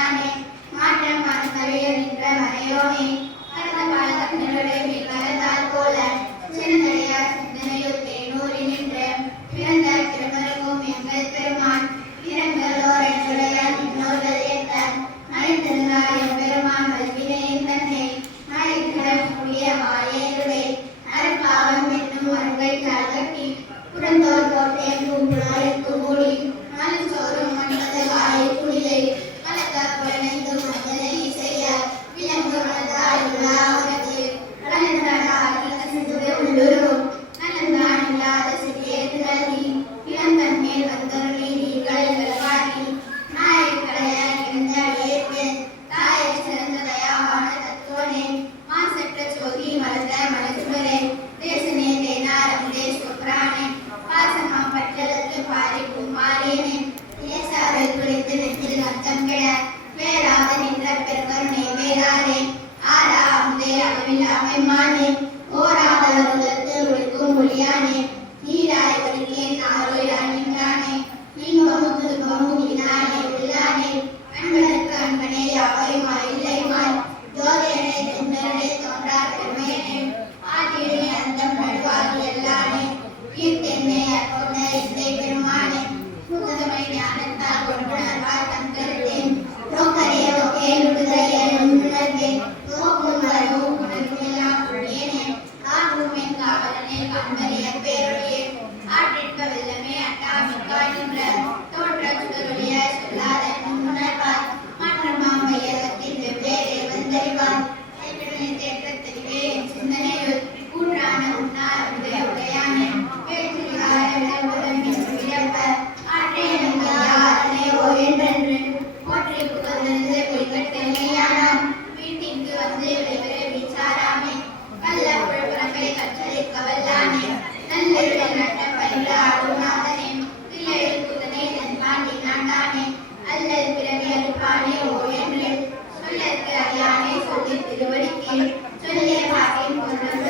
மணியானே மாற்றம் மனமறிய நின்ற மறையோனே கடந்த கால கண்ணனுடைய மிகத்தால் போல சிறந்தடையார் சிந்தனையுள் தேனூரி நின்று பிறந்த திருமருகும் எங்கள் பெருமான் இரங்களோர் என்னுடைய நின்னோர்கள் ஏத்த மறைந்திருந்தார் எம்பெருமான் வல்வினையின் தன்னை மறைக்கிடக்கூடிய மாயேருளை அறப்பாவம் என்னும் அருகை கட்டி புறந்தோர் கோட்டை பூங்குழலுக்கு மூடி மனச்சோறும் மன்மத வாயை குடிலை மலக்க புலனைந்து மஞ்சளை செய்ய விலங்கு மனதால் உலாவுறது கலந்தாடால் கசிந்து உள்ளுருவும் நலந்தான் இல்லாத சிறிய திரளி இளந்தன் மேல் வந்தருளி நீர்கள் வாரி நாயக்கடையாய் இருந்த அடியேற்கு தாயை சிறந்த தயாவான தத்துவனே மாசற்ற சோதி மலர்ந்த மலசுடரே தேசனே தேனார் அமுதே சுப்ரானே பாசமா பட்டலத்து பாரிக்கும் மாறியனே ஏசாரல் குளித்து நெற்றில் அச்சம் கிட வேறாத நின்ற பெருங்கருணை வேறாரே ஆரா அமுதே அளவில்லாமை மானே ஓராத உலகத்து ஒழிக்கும் ஒளியானே நீராய் வருகேன் ஆரோயான் நின்றானே இன்பமும் துன்பமும் இனானே உள்ளானே அன்பனுக்கு அன்பனே யாவையுமாய் இல்லைமாய் ஜோதியனே தென்னரனே தோன்றார் பெருமையனே ஆதியனே அந்தம் நடுவாகி எல்லானே கீர்த்தென்னே அற்புத இசை பெருமானே முகதமை ஞானத்தால் ஒன்றுணர்வார் தம் கருத்தேன் நோக்கரிய நோக்கே நுடுதலையே உணர்வேன் நோக்கும் வரவும் உணர்வும் எல்லாம் புள்ளியனே காக்கும் என் காவலனே கண்மறிய பேரொழியே ஆற்றிற்ப வெள்ளமே அட்டாமிக்காய் நின்ற தோன்ற சுடரொழிய சொல்லாத உணர்வார் மாற்றமாம் வையகத்தின் வெவ்வேறே வந்தறிவார் தேற்றத் தெளிவே என் சிந்தனையுள் கூற்றான உண்ணார் உடைய உடையானே பேச்சுரியார விளம்புதன் என்று விளப்ப ஆற்றைய நம்பியாரனே ஓ என்றென்று போற்றி புகழ்ந்து பொய்கட்டெமையானாம் வீட்டிற்கு வந்து விளைவரை வீச்சாராமே கள்ள புழப்புறங்களை கற்றலிக்க வல்லானே நல்லிருளை நட்ட பயில ஆடுநாதனே தில்லையில் புதனை நண்பாண்டி நாண்டானே அல்லல் பிறவி அறுப்பானே ஓ என்று சொல்லற்கு அறியானே சொல்லி திருவடிக்கு சொல்லிய பாக்கின் பொருள்